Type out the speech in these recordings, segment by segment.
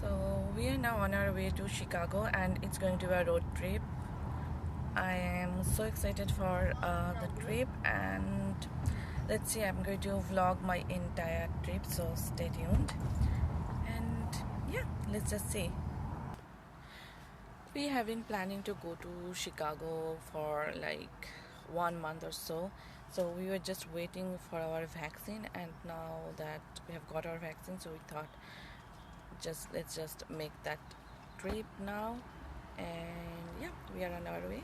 So we are now on our way to Chicago and it's going to be a road trip. I am so excited for the trip, and let's see, I'm going to vlog my entire trip, so stay tuned. And yeah, let's just see. We have been planning to go to Chicago for like 1 month or so. So we were just waiting for our vaccine, and now that we have got our vaccine, so we thought let's just make that trip now. And yeah, we are on our way.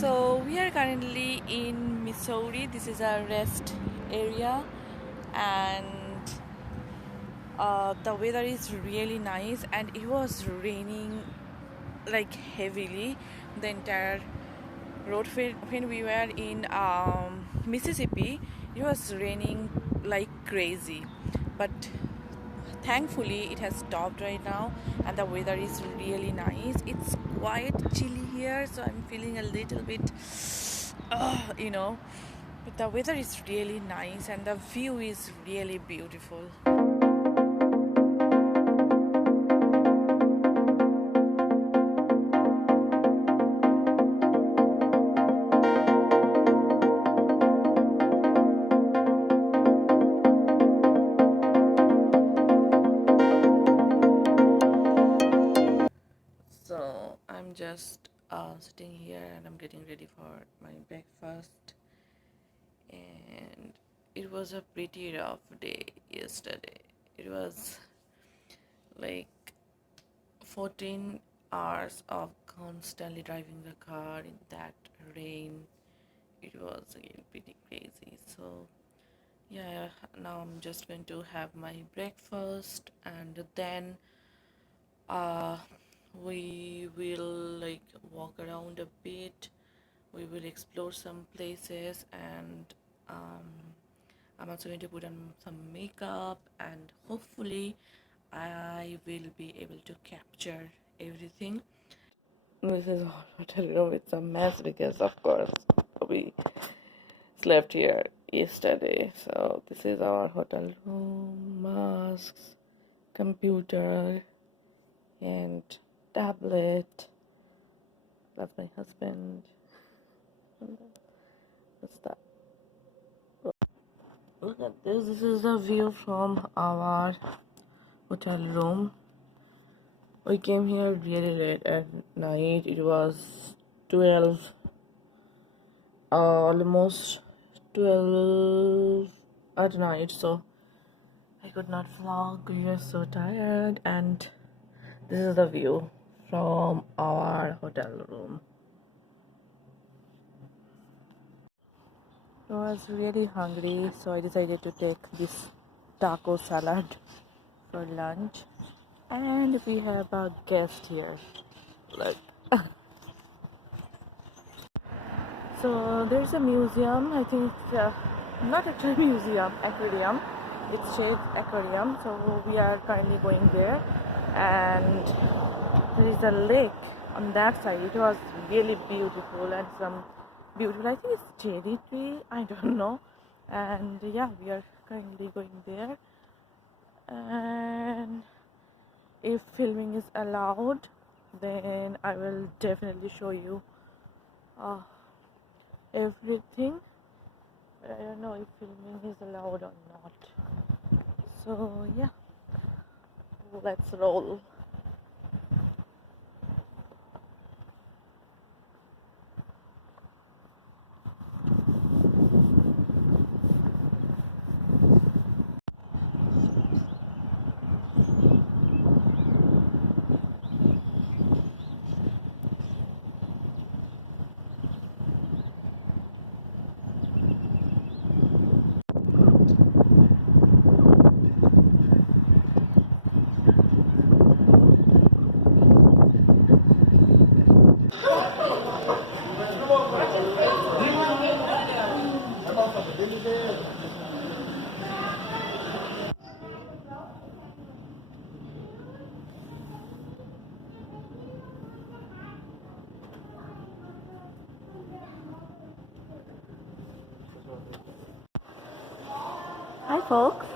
So we are currently in Missouri. This is our rest area, and the weather is really nice, and it was raining like heavily the entire road. When we were in Mississippi, it was raining like crazy, but thankfully it has stopped right now and the weather is really nice. It's quite chilly here, so I'm feeling a little bit but the weather is really nice and the view is really beautiful. So I'm just sitting here and I'm getting ready for my breakfast, and it was a pretty rough day yesterday. It was like 14 hours of constantly driving the car in that rain. It was again pretty crazy. So yeah, now I'm just going to have my breakfast, and then uh we will like walk around a bit. We will explore some places, and I'm also going to put on some makeup, and hopefully I will be able to capture everything. This is our hotel room. It's a mess because of course we slept here yesterday. So this is our hotel room. Masks, computer, and tablet. That's my husband. What's that? Look at this. This is the view from our hotel room. We came here really late at night. It was 12, almost 12 at night, so I could not vlog. We were so tired, and this is the view from our hotel room. I was really hungry, so I decided to take this taco salad for lunch. And we have a guest here. Look. So there's a museum. I think it's not actually a museum, aquarium. It's Shade Aquarium. So we are currently going there, and there is a lake on that side. It was really beautiful, and some beautiful, I think it's cherry tree, I don't know. And yeah, we are currently going there, and if filming is allowed, then I will definitely show you everything. But I don't know while filming is allowed or not. So yeah, let's roll. Hi folks.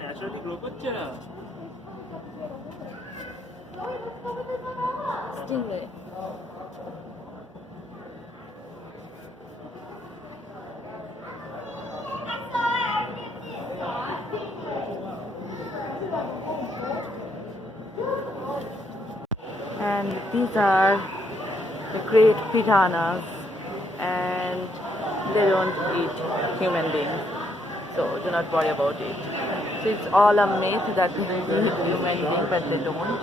Naturally grow করছে না Stingray. And these are the great piranhas, and they don't eat human beings, so do not worry about it. So it's all a myth that they eat human beings, but they don't.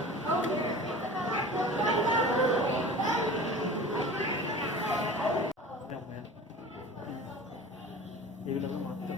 এগুলো মাত্র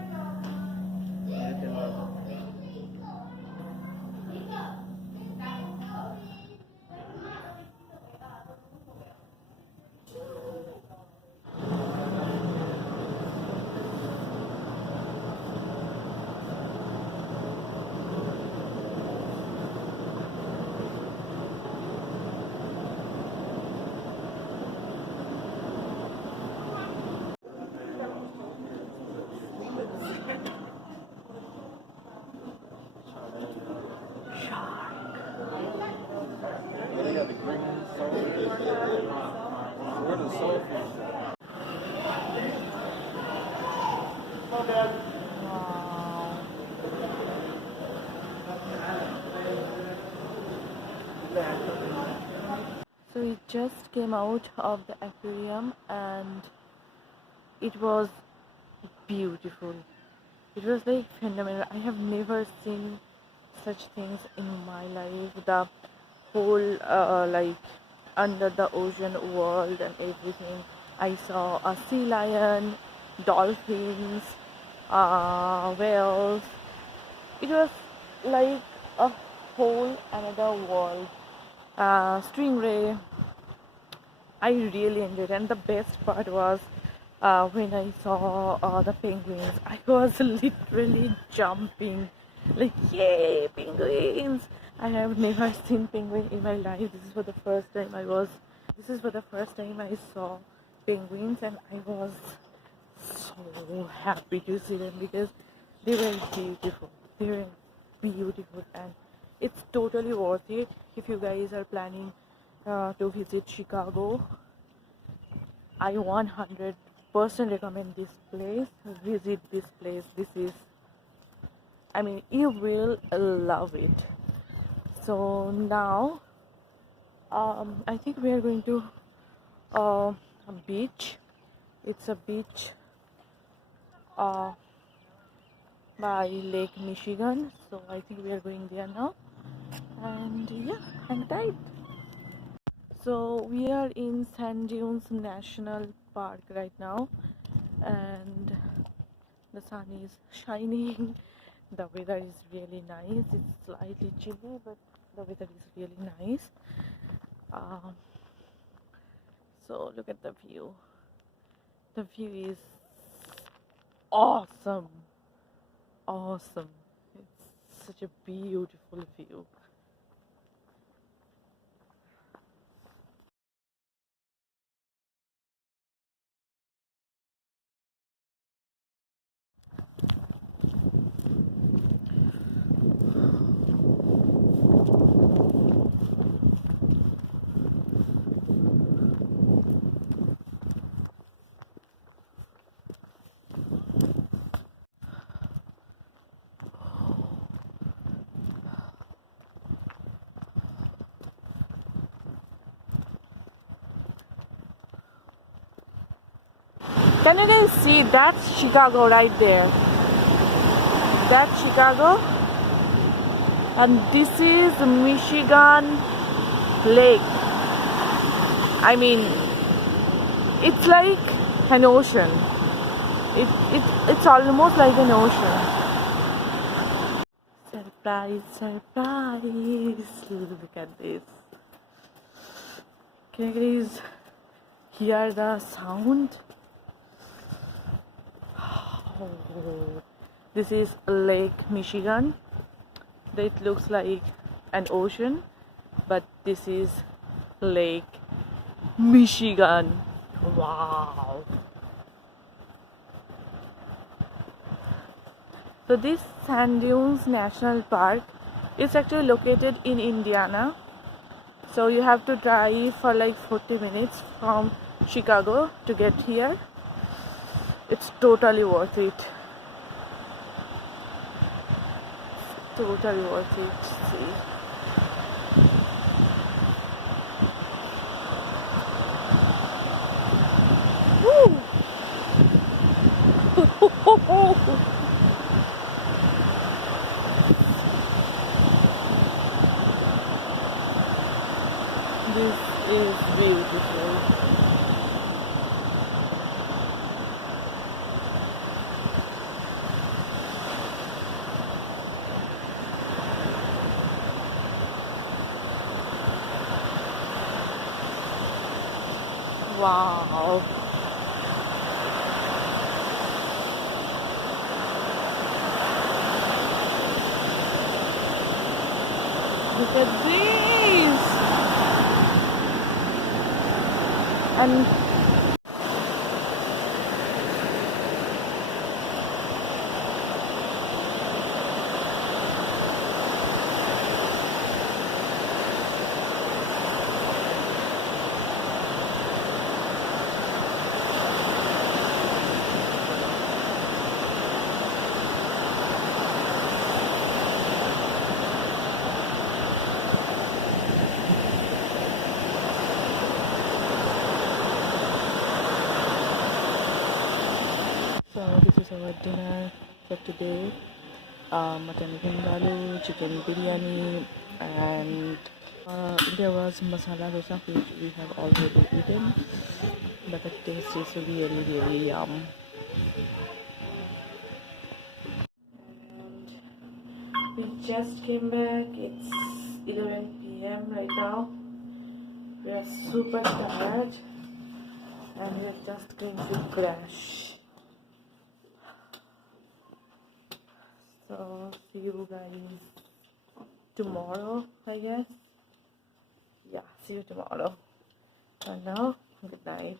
So it just came out of the aquarium and it was beautiful. It was like phenomenal. I have never seen such things in my life. The whole like under the ocean world and everything. I saw a sea lion, dolphins, whales. It was like a whole another world. Stingray. I really enjoyed it, and the best part was when I saw the penguins. I was literally jumping, like yay, penguins! I have never seen penguin in my life. This is for the first time I saw penguins, and I was so happy to see them because they were beautiful. They were beautiful, and it's totally worth it if you guys are planning to visit Chicago. I 100% recommend this place. Visit this place. This is, I mean, you will love it. So now I think we are going to a beach. It's a beach by Lake Michigan. So I think we are going there now. And yeah, hang tight. So we are in Sand Dunes National Park right now, and the sun is shining. The weather is really nice. It's slightly chilly, but the weather is really nice. Um, so look at the view. The view is awesome. Awesome. It's such a beautiful view. Can you guys see? That's Chicago right there. That's Chicago. And this is Michigan Lake. I mean, it's like an ocean. It's almost like an ocean. Surprise, surprise. Look at this. Can you guys hear the sound? Oh, this is Lake Michigan. It looks like an ocean, but this is Lake Michigan. Wow. So this Sand Dunes National Park is actually located in Indiana. So you have to drive for like 40 minutes from Chicago to get here. It's totally worth it. Totally worth it. See. Woo! This is beautiful. Wow. Look at this. And so this is our dinner for today. Mutton vindaloo, chicken biryani, and there was masala dosa which we have already eaten, but the taste is really really yum. We just came back. It's 11 p.m. right now. We are super tired and we're just going to crash. So see you guys tomorrow, I guess. Yeah, see you tomorrow. And now, good night.